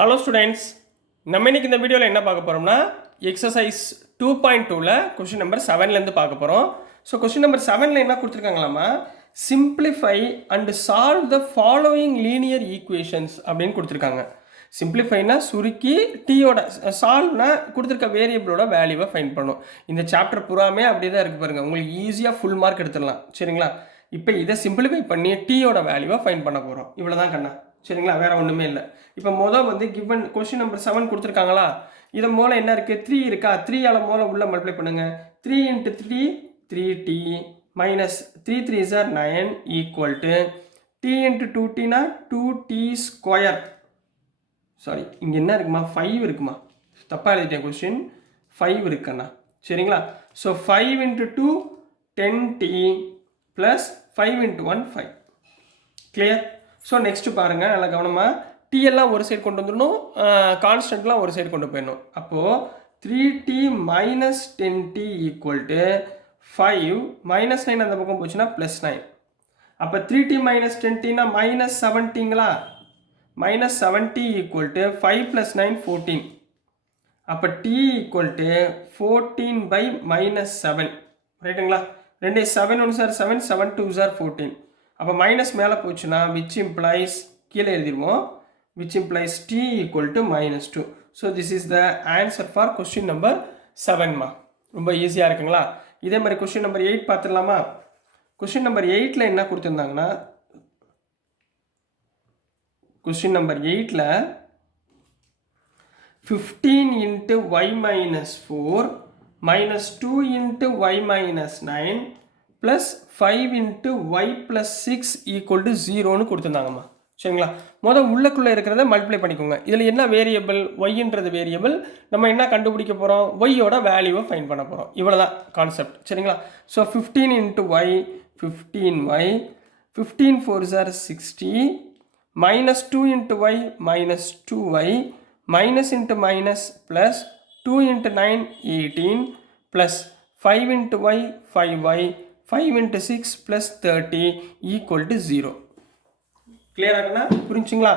Hello students, நம்ம இன்னைக்கு இந்த வீடியோவில் என்ன பார்க்க போகிறோம்னா எக்ஸசைஸ் 2.2ல் கொஷின் நம்பர் 7லேருந்து பார்க்க போகிறோம். ஸோ கொஷின் நம்பர் 7ல் என்ன கொடுத்துருக்காங்களாமா, simplify and solve the following linear equations அப்படின்னு கொடுத்துருக்காங்க. சிம்பிளிஃபைனா சுருக்கி, டீயோட சால்வ்னா கொடுத்துருக்க வேரியபிளோட வேல்யூவை ஃபைண்ட் பண்ணணும். இந்த சாப்டர் பூராமே அப்படியே தான் இருக்குது பாருங்கள், உங்களுக்கு ஈஸியாக ஃபுல் மார்க் எடுத்துடலாம். சரிங்களா, இப்போ இதை சிம்பிளிஃபை பண்ணி டீயோட வேல்யூவை ஃபைண்ட் பண்ண போகிறோம். இவ்வளோ தான் கண்ணா. சரிங்களா, வேறு ஒன்றுமே இல்லை. இப்போ மொதல் கிவன் கொஸ்டின் நம்பர் 7 கொடுத்துருக்காங்களா, இதை மூல என்ன இருக்குது, 3 இருக்கா, 3ஆல் மூல உள்ள மல்டிப்ளை பண்ணுங்கள். 3 × 3 3t minus 3 3s are 9 equal to t × 2tனா 2t square. Sorry, இங்கே என்ன இருக்குமா, 5 இருக்குமா, தப்பாக எழுதிட்டேன். கொஸ்டின் 5 இருக்குண்ணா. சரிங்களா, so 5 × 2 10t plus 5 × 1 5. Clear. So next பாருங்கள், நல்லா கவனமாக, டி எல்லாம் ஒரு சைடு கொண்டு வந்துடணும், கான்ஸ்டன்ட்லாம் ஒரு சைடு கொண்டு போயிடணும். அப்போது 3t minus 10t equal to 5 minus 9 அந்த பக்கம் போச்சுன்னா ப்ளஸ் 9. அப்போ 3t மைனஸ் 10tனா மைனஸ் 70ங்களா, மைனஸ் 70 ஈக்குவல் டு 5 + 9 14. அப்போ t equal to 14 by minus 7. ரைட்டுங்களா, 2 7 1 சார் 7 7 2 சார் 14. அப்போ மைனஸ் மேலே போச்சுன்னா விச் இம்ப்ளைஸ், கீழே எழுதிடுவோம், which implies t equal to -2. So this is the answer for question number 7மா. ரொம்ப ஈஸியாக இருக்குங்களா. இதே மாதிரி கொஸ்டின் நம்பர் 8 பார்த்துடலாமா. கொஸ்டின் நம்பர் 8ல் என்ன கொடுத்துருந்தாங்கன்னா, question number 8ல் 15 × y - 4 minus 2 × y - 9 plus 5 × y plus 6 equal to 0ன்னு கொடுத்துருந்தாங்கம்மா. சரிங்களா, முதல் உள்ளக்குள்ளே இருக்கிறத மல்டிப்ளை பண்ணிக்கோங்க. இதில் என்ன வேரியபிள், ஒய்ன்றது வேரியபிள், நம்ம என்ன கண்டுபிடிக்க போகிறோம், ஒய்யோட வேல்யூவை ஃபைண்ட் பண்ண போகிறோம். இவ்வளோ தான் கான்செப்ட். சரிங்களா, so 15 × y 15y, 15 4s are 60, minus 2 × y minus 2y, minus into minus plus 2 × 9 18 plus 5 × y 5y, 5 × 6 plus 30 equal to 0. Clear ஆகுனா, புரிஞ்சுங்களா.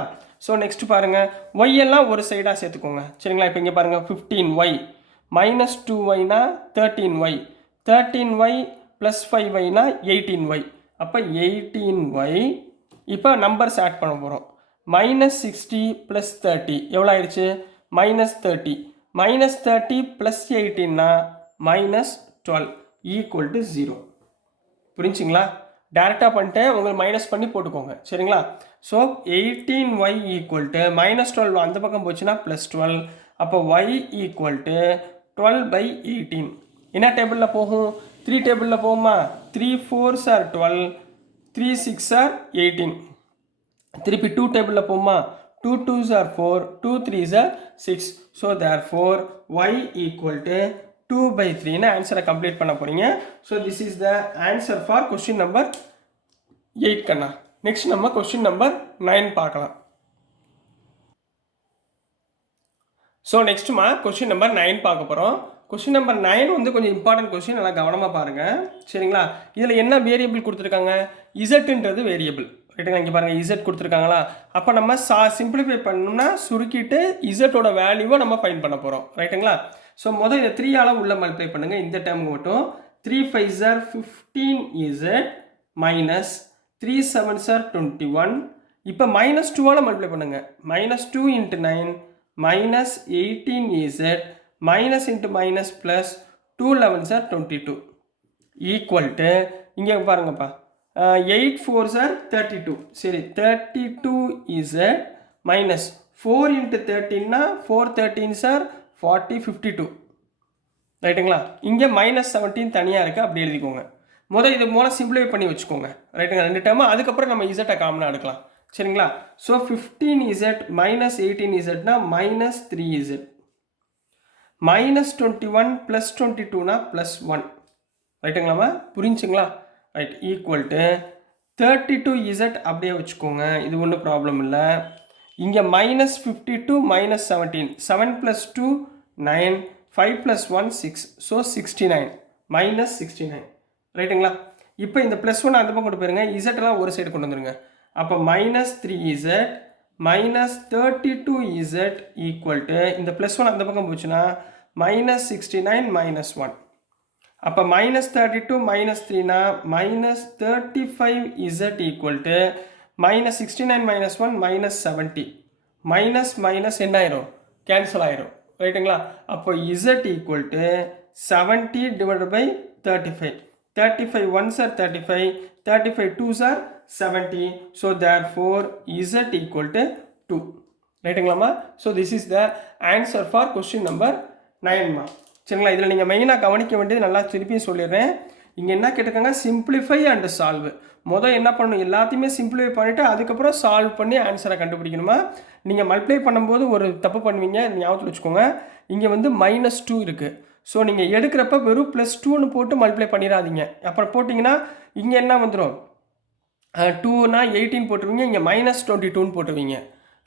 ஸோ நெக்ஸ்ட் பாருங்கள், y எல்லாம் ஒரு சைடாக சேர்த்துக்கோங்க. சரிங்களா, இப்போ இங்கே பாருங்கள், 15y minus 2yனா 13y, 13y plus 5yனா 18y. அப்போ 18y, இப்போ நம்பர்ஸ் ஆட் பண்ண போகிறோம். மைனஸ் 60 ப்ளஸ் 30 எவ்வளோ ஆயிடுச்சு, மைனஸ் 30, மைனஸ் 30 ப்ளஸ் 18னா மைனஸ் 12 ஈக்குவல் டு 0. புரிஞ்சுங்களா, டேரெக்டாக பண்ணிட்டேன், உங்களுக்கு மைனஸ் பண்ணி போட்டுக்கோங்க. சரிங்களா, so 18y equal to minus 12 அந்த பக்கம் போச்சுன்னா ப்ளஸ் 12. அப்போ y ஈக்குவல் டு 12/18. என்ன டேபிளில் போகும், 3 டேபிளில் போகுமா, 3 4s are 12, 3 6s are 18. திருப்பி 2 டேபிளில் போகுமா, 2 2s are 4, 2 3s are 6. So therefore y equal to 2/3ன்னு ஆன்சரை கம்ப்ளீட் பண்ண போகிறீங்க. So this is the answer for question number 8 கண்ணா. நெக்ஸ்ட் நம்ம கொஸ்டின் நம்பர் 9 பார்க்கலாம். ஸோ நெக்ஸ்ட்டுமா கொஸ்டின் நம்பர் 9 பார்க்க போகிறோம். கொஸ்டின் நம்பர் 9 கொஞ்சம் இம்பார்ட்டன்ட் கொஸ்டின், நல்லா கவனமாக பாருங்கள். சரிங்களா, இதில் என்ன வேரியபிள் கொடுத்துருக்காங்க, இசட்ன்றது வேரியபிள். ரைட்டுங்களா, இங்கே பாருங்கள், இசட் கொடுத்துருக்காங்களா. அப்போ நம்ம சிம்பிளிஃபை பண்ணோம்னா சுருக்கிட்டு இசட்டோட வேல்யூவை நம்ம ஃபைண்ட் பண்ண போகிறோம். ரைட்டுங்களா, ஸோ முதல் இதை 3ஆல் உள்ள மல்டிப்ளை பண்ணுங்கள். இந்த டைமுக்கு மட்டும் 3 5s are 15z minus 3 7s are 21. இப்போ மைனஸ் 2ஆல் மல்டிப்ளை பண்ணுங்கள். Minus 2 × 9 minus 18z minus into minus plus 2 11s are 22 equal to, இங்கே பாருங்கப்பா, 8 4s are 32. சரி, 32z மைனஸ் 4 × 13னா 4 13s are 40 52. ரைட்டுங்களா, இங்கே மைனஸ் 17 தனியாக இருக்குது, அப்படி எழுதிக்கோங்க. முதல் இது மூலம் சிம்பிளிஃபை பண்ணி வச்சுக்கோங்க. ரைட்டுங்களா, 2 டைமு, அதுக்கப்புறம் நம்ம இசட்டை காமனாக எடுக்கலாம். சரிங்களா, ஸோ 15z மைனஸ் 18zனா மைனஸ் 3z, மைனஸ் 21 ப்ளஸ் 22னா ப்ளஸ் 1. ரைட்டுங்களாம்மா, புரிஞ்சுங்களா. ரைட், ஈக்குவல் டு 32z அப்படியே வச்சுக்கோங்க, இது ஒன்றும் ப்ராப்ளம் இல்லை. இங்கே மைனஸ் 52 மைனஸ் 17, 7 + 2 9, 5 + 1 6, ஸோ 69 மைனஸ் 69. ரைட்டுங்களா, இப்போ இந்த +1 அந்த பக்கம் கொண்டு போயிருங்க, இசட்டெல்லாம் ஒரு சைடு கொண்டு வந்துருங்க. அப்போ -3z minus 32z equal to இந்த plus 1 அந்த பக்கம் போச்சுன்னா minus 69 minus 1. அப்போ minus 32 minus 3னா minus 35z equal to minus 69 minus 1 minus 70. Minus minus என்ன ஆயிரும், கேன்சல் ஆயிரும். ரைட்டுங்களா? அப்போ z equal to 70 divided by 35. 35 1s are 35, 35 2s are 70. So therefore z equal to 2. ரைட்டுங்களாமா? So this is the answer for question number 9. சரிங்களா? இதில் நீங்கள் மெயினாக கவனிக்க வேண்டியது நல்லா திருப்பியும் சொல்லிடுறேன். இங்கே என்ன கேட்டிருக்காங்க, சிம்பிளிஃபை அண்ட் சால்வ். மொதல் என்ன பண்ணணும், எல்லாத்தையுமே சிம்பிளிஃபை பண்ணிவிட்டு அதுக்கப்புறம் சால்வ் பண்ணி ஆன்சரை கண்டுபிடிக்கணுமா. நீங்கள் மல்டிப்ளை பண்ணும்போது ஒரு தப்பு பண்ணுவீங்க, ஞாபகத்தில் வச்சுக்கோங்க. இங்கே வந்து -2 இருக்குது. ஸோ நீங்கள் எடுக்கிறப்ப வெறும் +2ன்னு போட்டு மல்டிப்ளை பண்ணிடாதீங்க. அப்புறம் போட்டிங்கன்னா இங்கே என்ன வந்துடும், 2னா 18 போட்டுருவீங்க, இங்கே -22ன்னு போட்டுருவீங்க.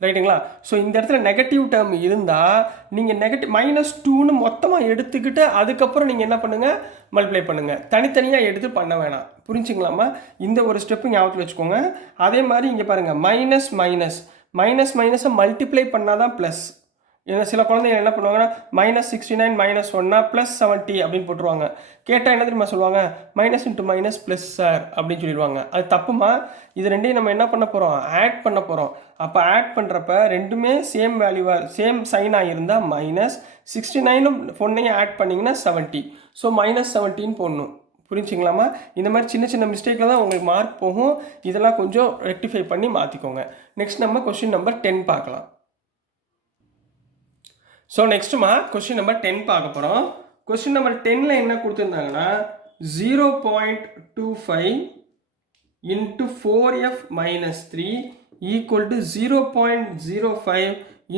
ரைட்டுங்களா? ஸோ இந்த இடத்துல நெகட்டிவ் டேர்ம் இருந்தால் நீங்கள் -2ன்னு மொத்தமாக எடுத்துக்கிட்டு அதுக்கப்புறம் நீங்கள் என்ன பண்ணுங்கள், மல்டிப்ளை பண்ணுங்கள். தனித்தனியாக எடுத்து பண்ண வேணாம். புரிஞ்சுங்களாமா? இந்த ஒரு ஸ்டெப்பு ஞாபகத்தில் வச்சுக்கோங்க. அதே மாதிரி இங்கே பாருங்கள், மைனஸ் மைனஸை மல்டிப்ளை பண்ணால் தான் ப்ளஸ். ஏன்னா சில குழந்தைங்க என்ன பண்ணுவாங்கன்னா -69 -1னா +70 அப்படின்னு போட்டுருவாங்க. கேட்டால் என்ன தெரியுமா சொல்லுவாங்க, minus into minus plus sir அப்படின்னு சொல்லிடுவாங்க. அது தப்புமா. இது ரெண்டையும் நம்ம என்ன பண்ண போகிறோம், ஆட் பண்ண போகிறோம். அப்போ ஆட் பண்ணுறப்ப ரெண்டுமே சேம் வேல்யூவாக சேம் சைனாக இருந்தால் -69 பொண்ணையும் ஆட் பண்ணிங்கன்னா 70. ஸோ -17 போடணும். புரிஞ்சுங்களாமா? இந்த மாதிரி சின்ன சின்ன மிஸ்டேக்கில் தான் உங்களுக்கு மார்க் போகும். இதெல்லாம் கொஞ்சம் ரெக்டிஃபை பண்ணி மாற்றிக்கோங்க. நெக்ஸ்ட் நம்ம கொஸ்டின் நம்பர் 10 பார்க்கலாம். ஸோ நெக்ஸ்ட்டுமா கொஸ்டின் நம்பர் 10 பார்க்க போகிறோம். கொஸ்டின் நம்பர் 10ல் என்ன கொடுத்துருந்தாங்கன்னா 0.25 into 4f minus 3 equal to 0.05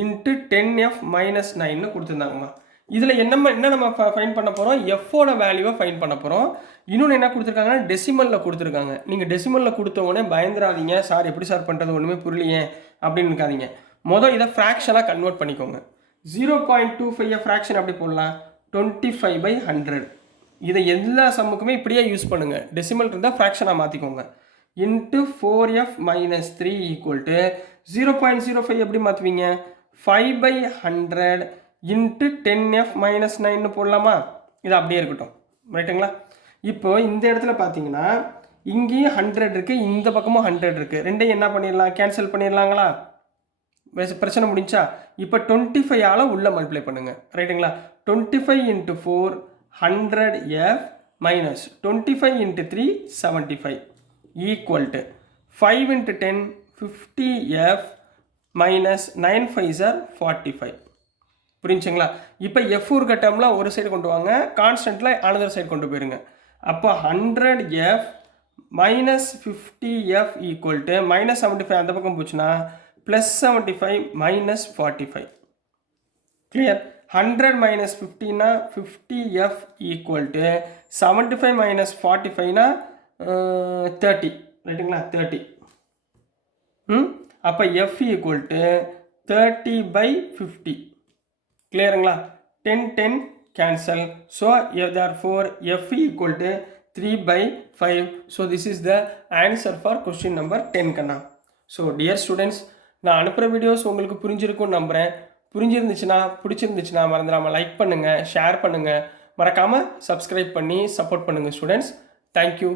into 10f minus 9ன்னு கொடுத்துருந்தாங்கம்மா. இதில் என்ன நம்ம ஃபைன் பண்ண போகிறோம், எஃபோட வேல்யூவை ஃபைன் பண்ண போகிறோம். இன்னொன்று என்ன கொடுத்துருக்காங்கன்னா டெசிமலில் கொடுத்துருக்காங்க. நீங்கள் டெசிமலில் கொடுத்தவொடனே பயந்துராதீங்க, சார் எப்படி சார் பண்ணுறது ஒன்றுமே புரியலையே அப்படின்னு இருக்காதீங்க. மொதல் இதை ஃப்ராக்ஷனாக கன்வெர்ட் பண்ணிக்கோங்க. 0.25 ஃப்ராக்ஷன் அப்படி போடலாம், 25/100. இதை எல்லா சம்முக்குமே இப்படியே யூஸ் பண்ணுங்கள். டெசிமல் இருந்தால் ஃப்ராக்ஷனாக மாற்றிக்கோங்க. Into 4f minus 3 equal to 0.05 எப்படி மாற்றுவீங்க, 5/100 இன்ட்டு 10f minus 9ன்னு போடலாமா. இது அப்படியே இருக்கட்டும். ரைட்டுங்களா? இப்போ இந்த இடத்துல பார்த்தீங்கன்னா இங்கேயும் 100 இருக்குது, இந்த பக்கமும் 100 இருக்குது. ரெண்டையும் என்ன பண்ணிடலாம், கேன்சல் பண்ணிடலாங்களா. பிரச்சனை முடிஞ்சா. இப்போ 25ஆல் உள்ள மல்டிப்ளை பண்ணுங்கள். ரைட்டுங்களா? 25 into 4 100f minus 25 into 3 75 equal to 5 into 10 50f minus 9 5s are 45. புரிஞ்சுங்களா? இப்போ எஃப் இருக்க டேர்மில் ஒரு சைடு கொண்டு வாங்க, கான்ஸ்டன்ட்டில் அனதர் சைடு கொண்டு போயிருங்க. அப்போ 100f minus 50f equal to -75 அந்த பக்கம் போச்சுன்னா +75 minus 45. Clear? 100 minus 50 na 50f equal to 75 minus 45 na 30. ரைட்டுங்களா? 30. அப்போ f equal to 30/50. கிளியருங்களா? 10 cancel. So therefore f equal to 3/5. So this is the answer for question number 10 Kanna. So dear students, நான் அனுப்புகிற videos உங்களுக்கு புரிஞ்சிருக்கும்னு நம்புகிறேன். பிடிச்சிருந்துச்சுன்னா மறந்துடாமல் like பண்ணுங்கள், ஷேர் பண்ணுங்கள், மறக்காமல் சப்ஸ்கிரைப் பண்ணி சப்போர்ட் பண்ணுங்கள் ஸ்டூடெண்ட்ஸ். தேங்க்யூ.